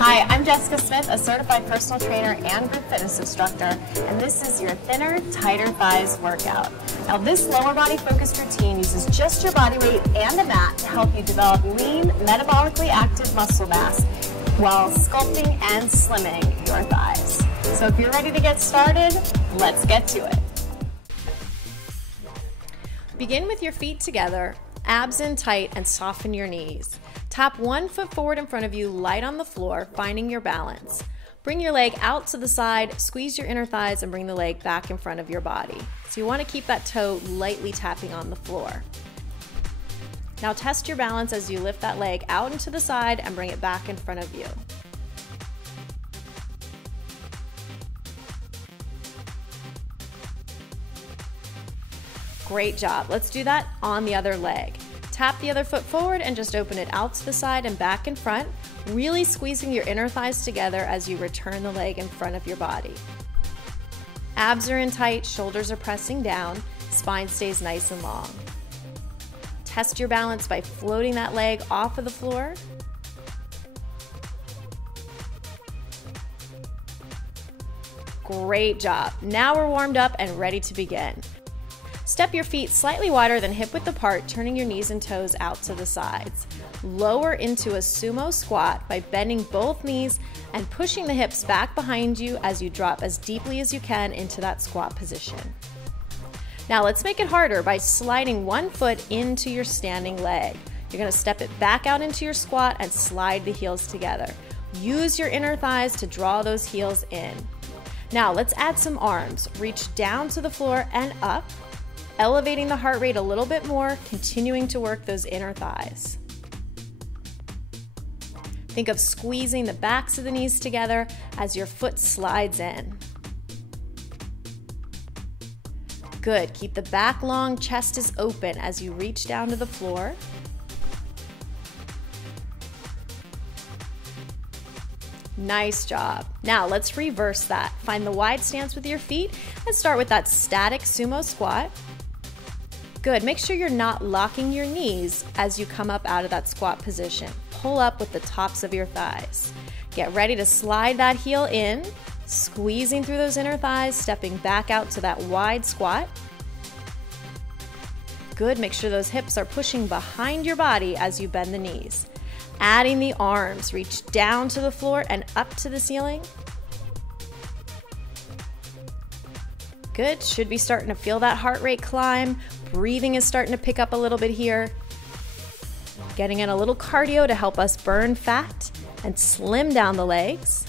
Hi, I'm Jessica Smith, a certified personal trainer and group fitness instructor, and this is your thinner, tighter thighs workout. Now this lower body focused routine uses just your body weight and a mat to help you develop lean, metabolically active muscle mass while sculpting and slimming your thighs. So if you're ready to get started, let's get to it. Begin with your feet together, abs in tight, and soften your knees. Tap one foot forward in front of you, light on the floor, finding your balance. Bring your leg out to the side, squeeze your inner thighs, and bring the leg back in front of your body. So you want to keep that toe lightly tapping on the floor. Now test your balance as you lift that leg out into the side and bring it back in front of you. Great job. Let's do that on the other leg. Tap the other foot forward and just open it out to the side and back in front, really squeezing your inner thighs together as you return the leg in front of your body. Abs are in tight, shoulders are pressing down, spine stays nice and long. Test your balance by floating that leg off of the floor. Great job. Now we're warmed up and ready to begin. Step your feet slightly wider than hip width apart, turning your knees and toes out to the sides. Lower into a sumo squat by bending both knees and pushing the hips back behind you as you drop as deeply as you can into that squat position. Now let's make it harder by sliding one foot into your standing leg. You're going to step it back out into your squat and slide the heels together. Use your inner thighs to draw those heels in. Now let's add some arms. Reach down to the floor and up, elevating the heart rate a little bit more, continuing to work those inner thighs. Think of squeezing the backs of the knees together as your foot slides in. Good. Keep the back long, chest is open as you reach down to the floor. Nice job. Now let's reverse that. Find the wide stance with your feet and start with that static sumo squat. Good. Make sure you're not locking your knees as you come up out of that squat position. Pull up with the tops of your thighs. Get ready to slide that heel in, squeezing through those inner thighs, stepping back out to that wide squat. Good. Make sure those hips are pushing behind your body as you bend the knees. Adding the arms, reach down to the floor and up to the ceiling. Good. Should be starting to feel that heart rate climb. Breathing is starting to pick up a little bit here. Getting in a little cardio to help us burn fat and slim down the legs.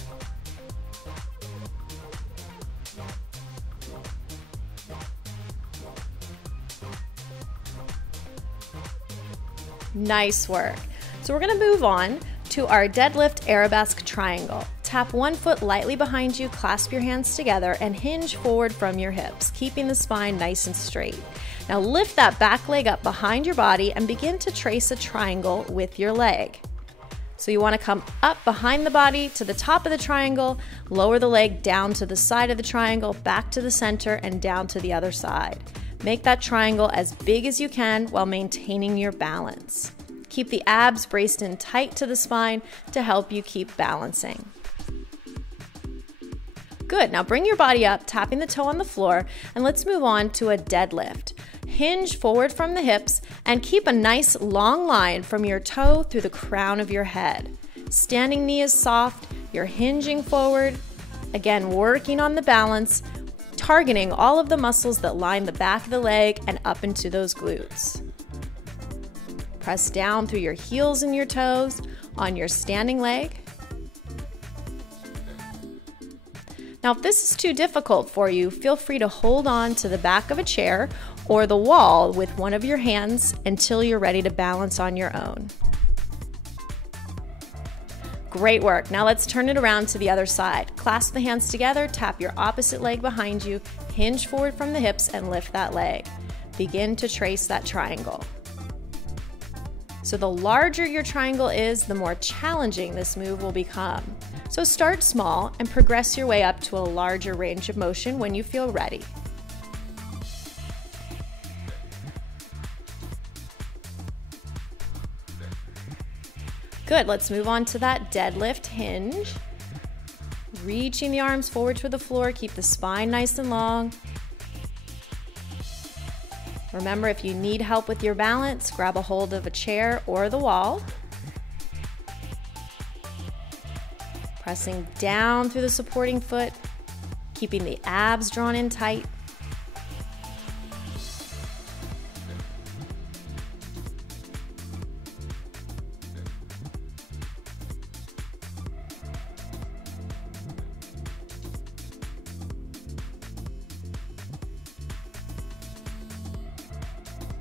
Nice work. So we're going to move on to our deadlift arabesque triangle. Tap one foot lightly behind you, clasp your hands together, and hinge forward from your hips, keeping the spine nice and straight. Now lift that back leg up behind your body and begin to trace a triangle with your leg. So you want to come up behind the body to the top of the triangle, lower the leg down to the side of the triangle, back to the center, and down to the other side. Make that triangle as big as you can while maintaining your balance. Keep the abs braced in tight to the spine to help you keep balancing. Good. Now bring your body up, tapping the toe on the floor, and let's move on to a deadlift. Hinge forward from the hips and keep a nice long line from your toe through the crown of your head. Standing knee is soft, you're hinging forward. Again, working on the balance, targeting all of the muscles that line the back of the leg and up into those glutes. Press down through your heels and your toes on your standing leg. Now, if this is too difficult for you, feel free to hold on to the back of a chair or the wall with one of your hands until you're ready to balance on your own. Great work. Now let's turn it around to the other side. Clasp the hands together, tap your opposite leg behind you, hinge forward from the hips, and lift that leg. Begin to trace that triangle. So the larger your triangle is, the more challenging this move will become. So start small and progress your way up to a larger range of motion when you feel ready. Good, let's move on to that deadlift hinge. Reaching the arms forward to the floor, keep the spine nice and long. Remember, if you need help with your balance, grab a hold of a chair or the wall. Pressing down through the supporting foot, keeping the abs drawn in tight.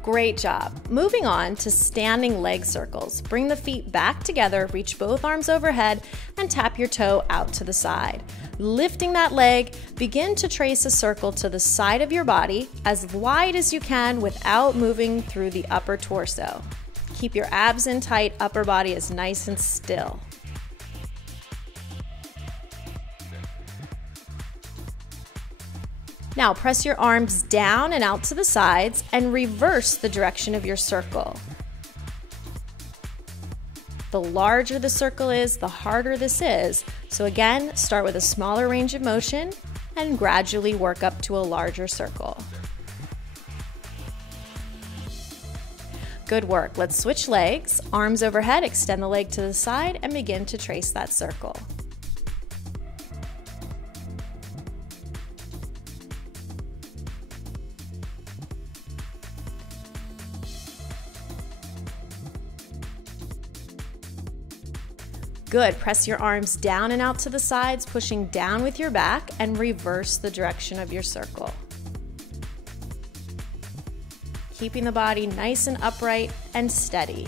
Great job. Moving on to standing leg circles. Bring the feet back together, reach both arms overhead, and tap your toe out to the side. Lifting that leg, begin to trace a circle to the side of your body as wide as you can without moving through the upper torso. Keep your abs in tight, upper body is nice and still. Now press your arms down and out to the sides and reverse the direction of your circle. The larger the circle is, the harder this is. So again, start with a smaller range of motion and gradually work up to a larger circle. Good work. Let's switch legs. Arms overhead, extend the leg to the side and begin to trace that circle. Good, press your arms down and out to the sides, pushing down with your back and reverse the direction of your circle. Keeping the body nice and upright and steady.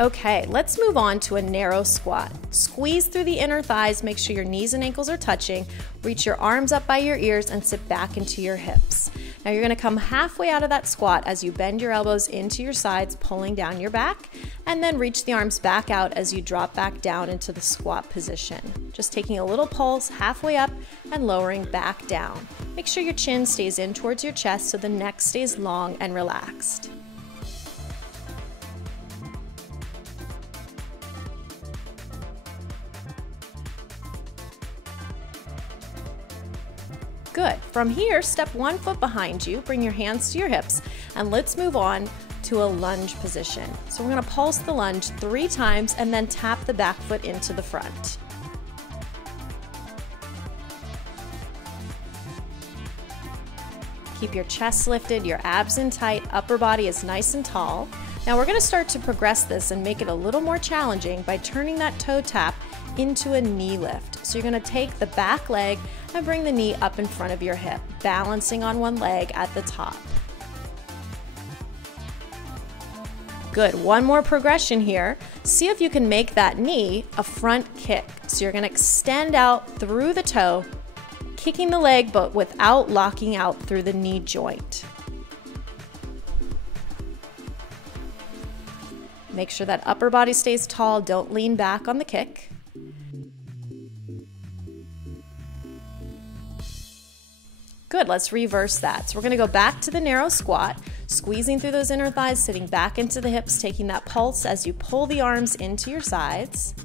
Okay, let's move on to a narrow squat. Squeeze through the inner thighs, make sure your knees and ankles are touching, reach your arms up by your ears and sit back into your hips. Now you're gonna come halfway out of that squat as you bend your elbows into your sides, pulling down your back, and then reach the arms back out as you drop back down into the squat position. Just taking a little pulse halfway up and lowering back down. Make sure your chin stays in towards your chest so the neck stays long and relaxed. Good. From here, step one foot behind you, bring your hands to your hips, and let's move on to a lunge position. So we're going to pulse the lunge 3 times and then tap the back foot into the front. Keep your chest lifted, your abs in tight, upper body is nice and tall. Now we're going to start to progress this and make it a little more challenging by turning that toe tap into a knee lift. So you're going to take the back leg and bring the knee up in front of your hip, balancing on one leg at the top. Good, one more progression here. See if you can make that knee a front kick. So you're going to extend out through the toe, kicking the leg but without locking out through the knee joint. Make sure that upper body stays tall, don't lean back on the kick. Good, let's reverse that. So we're gonna go back to the narrow squat, squeezing through those inner thighs, sitting back into the hips, taking that pulse as you pull the arms into your sides.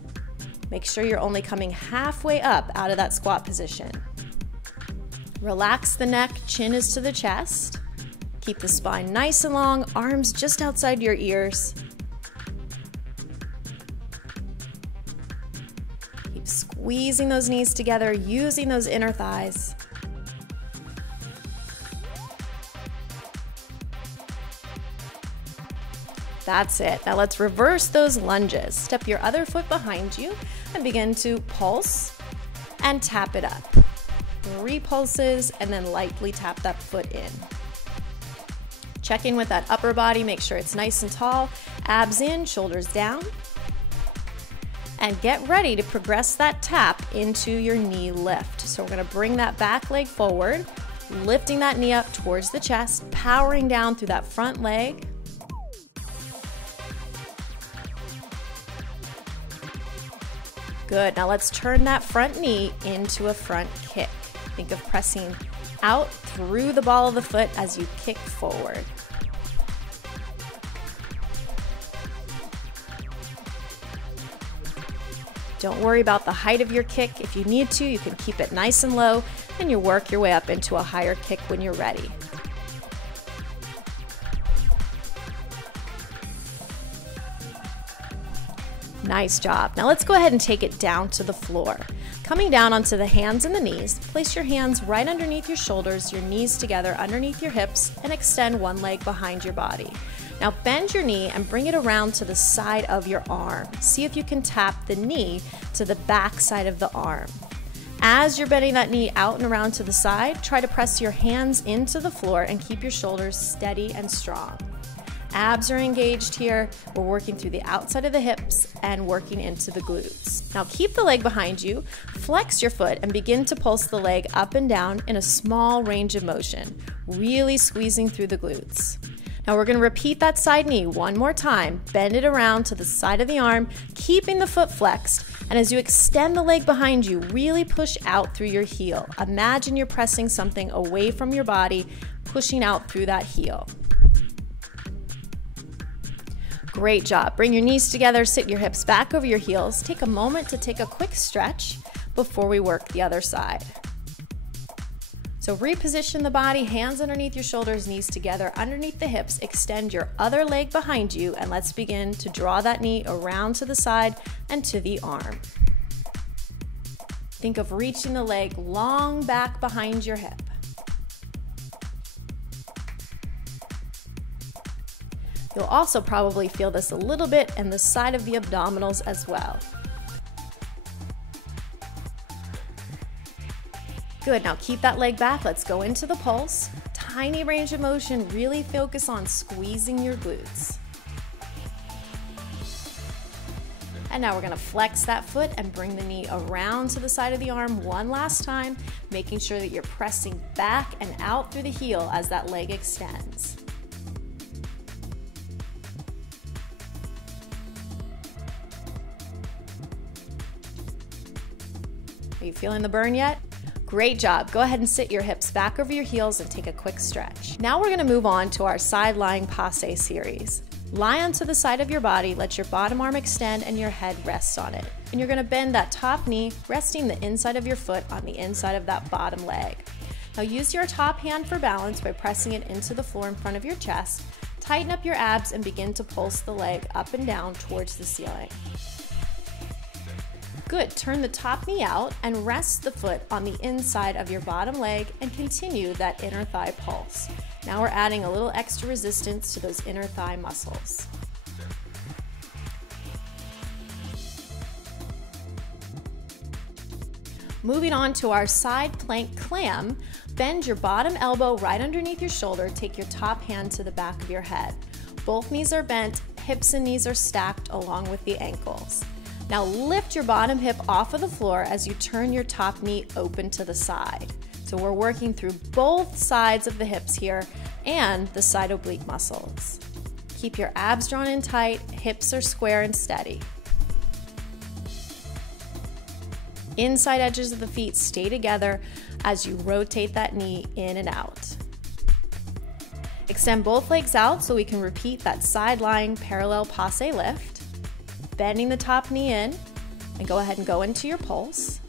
Make sure you're only coming halfway up out of that squat position. Relax the neck, chin is to the chest. Keep the spine nice and long, arms just outside your ears. Keep squeezing those knees together, using those inner thighs. That's it. Now let's reverse those lunges. Step your other foot behind you and begin to pulse and tap it up. 3 pulses and then lightly tap that foot in. Check in with that upper body, make sure it's nice and tall, abs in, shoulders down. And get ready to progress that tap into your knee lift. So we're gonna bring that back leg forward, lifting that knee up towards the chest, powering down through that front leg. Good, now let's turn that front knee into a front kick. Think of pressing out through the ball of the foot as you kick forward. Don't worry about the height of your kick. If you need to, you can keep it nice and low, and you work your way up into a higher kick when you're ready. Nice job. Now let's go ahead and take it down to the floor. Coming down onto the hands and the knees, place your hands right underneath your shoulders, your knees together underneath your hips, and extend one leg behind your body. Now bend your knee and bring it around to the side of your arm. See if you can tap the knee to the back side of the arm. As you're bending that knee out and around to the side, try to press your hands into the floor and keep your shoulders steady and strong. Abs are engaged here. We're working through the outside of the hips and working into the glutes. Now keep the leg behind you, flex your foot, and begin to pulse the leg up and down in a small range of motion, really squeezing through the glutes. Now we're going to repeat that side knee one more time. Bend it around to the side of the arm, keeping the foot flexed. And as you extend the leg behind you, really push out through your heel. Imagine you're pressing something away from your body, pushing out through that heel. Great job. Bring your knees together, sit your hips back over your heels. Take a moment to take a quick stretch before we work the other side. So reposition the body, hands underneath your shoulders, knees together underneath the hips. Extend your other leg behind you, and let's begin to draw that knee around to the side and to the arm. Think of reaching the leg long back behind your hip. You'll also probably feel this a little bit in the side of the abdominals as well. Good, now keep that leg back. Let's go into the pulse. Tiny range of motion, really focus on squeezing your glutes. And now we're gonna flex that foot and bring the knee around to the side of the arm one last time, making sure that you're pressing back and out through the heel as that leg extends. Are you feeling the burn yet? Great job. Go ahead and sit your hips back over your heels and take a quick stretch. Now we're going to move on to our side lying passe series. Lie onto the side of your body, let your bottom arm extend and your head rest on it. And you're going to bend that top knee, resting the inside of your foot on the inside of that bottom leg. Now use your top hand for balance by pressing it into the floor in front of your chest. Tighten up your abs and begin to pulse the leg up and down towards the ceiling. Good, turn the top knee out and rest the foot on the inside of your bottom leg and continue that inner thigh pulse. Now we're adding a little extra resistance to those inner thigh muscles. Moving on to our side plank clam, bend your bottom elbow right underneath your shoulder, take your top hand to the back of your head. Both knees are bent, hips and knees are stacked along with the ankles. Now lift your bottom hip off of the floor as you turn your top knee open to the side. So we're working through both sides of the hips here and the side oblique muscles. Keep your abs drawn in tight, hips are square and steady. Inside edges of the feet stay together as you rotate that knee in and out. Extend both legs out so we can repeat that side lying parallel passe lift. Bending the top knee in, and go ahead and go into your pulse.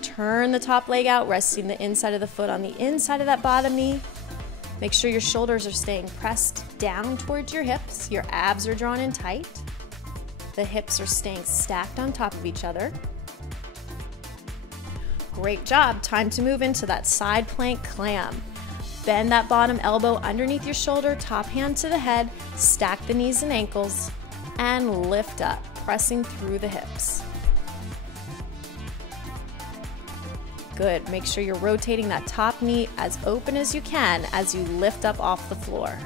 Turn the top leg out, resting the inside of the foot on the inside of that bottom knee. Make sure your shoulders are staying pressed down towards your hips. Your abs are drawn in tight. The hips are staying stacked on top of each other. Great job. Time to move into that side plank clam. Bend that bottom elbow underneath your shoulder, top hand to the head, stack the knees and ankles, and lift up, pressing through the hips. Good. Make sure you're rotating that top knee as open as you can as you lift up off the floor.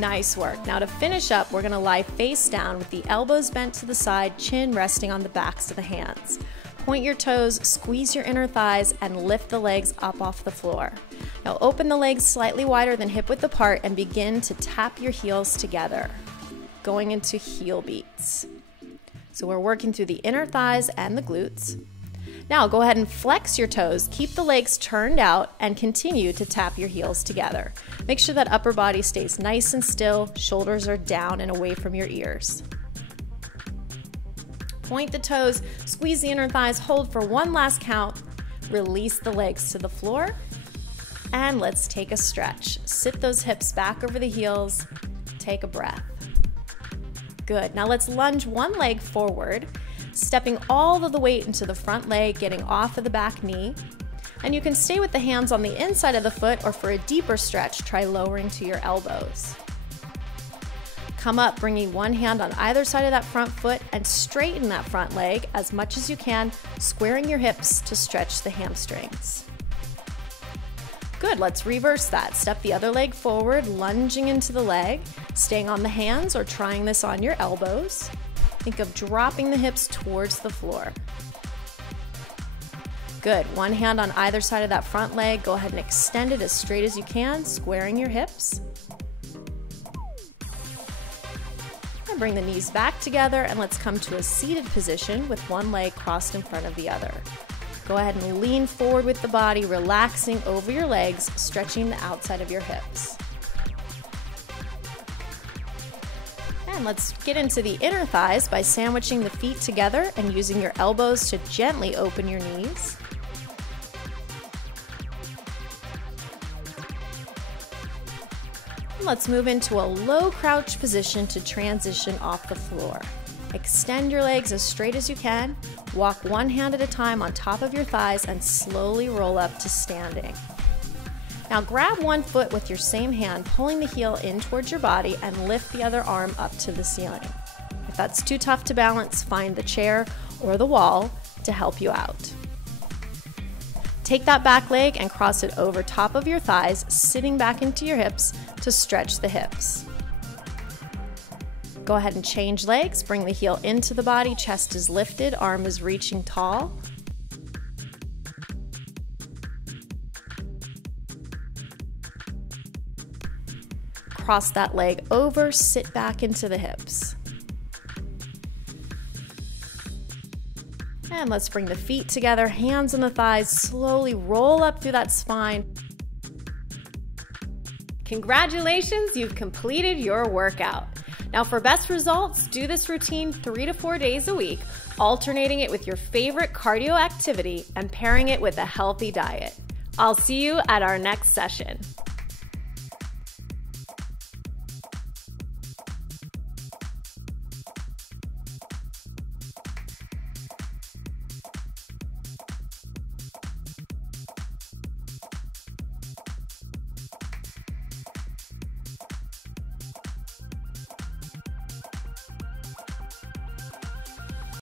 Nice work. Now to finish up, we're going to lie face down with the elbows bent to the side, chin resting on the backs of the hands. Point your toes, squeeze your inner thighs, and lift the legs up off the floor. Now open the legs slightly wider than hip width apart and begin to tap your heels together, going into heel beats. So we're working through the inner thighs and the glutes. Now go ahead and flex your toes, keep the legs turned out, and continue to tap your heels together. Make sure that upper body stays nice and still, shoulders are down and away from your ears. Point the toes, squeeze the inner thighs, hold for one last count, release the legs to the floor, and let's take a stretch. Sit those hips back over the heels, take a breath. Good, now let's lunge one leg forward, stepping all of the weight into the front leg, getting off of the back knee. And you can stay with the hands on the inside of the foot, or for a deeper stretch, try lowering to your elbows. Come up, bringing one hand on either side of that front foot and straighten that front leg as much as you can, squaring your hips to stretch the hamstrings. Good, let's reverse that. Step the other leg forward, lunging into the leg, staying on the hands or trying this on your elbows. Think of dropping the hips towards the floor. Good, one hand on either side of that front leg. Go ahead and extend it as straight as you can, squaring your hips. And bring the knees back together, and let's come to a seated position with one leg crossed in front of the other. Go ahead and lean forward with the body, relaxing over your legs, stretching the outside of your hips. And let's get into the inner thighs by sandwiching the feet together and using your elbows to gently open your knees. And let's move into a low crouch position to transition off the floor. Extend your legs as straight as you can. Walk one hand at a time on top of your thighs and slowly roll up to standing. Now grab one foot with your same hand, pulling the heel in towards your body, and lift the other arm up to the ceiling. If that's too tough to balance, find the chair or the wall to help you out. Take that back leg and cross it over top of your thighs, sitting back into your hips to stretch the hips. Go ahead and change legs, bring the heel into the body, chest is lifted, arm is reaching tall. Cross that leg over, sit back into the hips. And let's bring the feet together, hands on the thighs, slowly roll up through that spine. Congratulations, you've completed your workout. Now for best results, do this routine 3 to 4 days a week, alternating it with your favorite cardio activity and pairing it with a healthy diet. I'll see you at our next session.